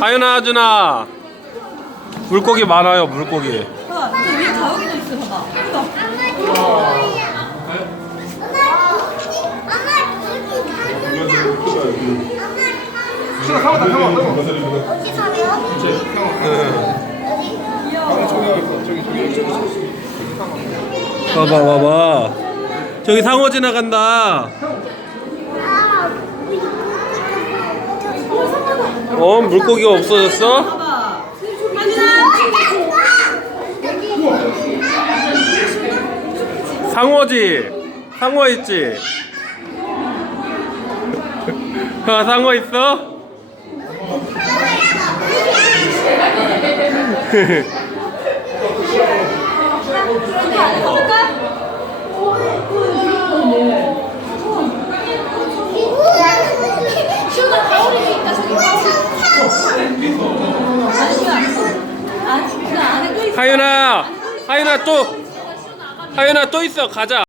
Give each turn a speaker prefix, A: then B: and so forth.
A: 하윤아 하준아 물고기 많아요 물고기
B: 봐봐, 저 위에 자욱이도 있어, 봐봐. 이거.
C: 신아 상어 다 상어 상어
D: 어디 사면?
C: 저기 저기 저기
A: 봐봐 봐봐 저기 상어 지나간다
D: 아,
A: 어 물고기가 없어졌어? 상어지 상어 있지 아 상어 있어?
B: 여기 안에 가볼까? 시원한 가오리도 있다, 저기 가오리. 아니야. 아니, 그 안에 또 있어.
A: 하윤아 하윤아 또 하윤아 또 있어 가자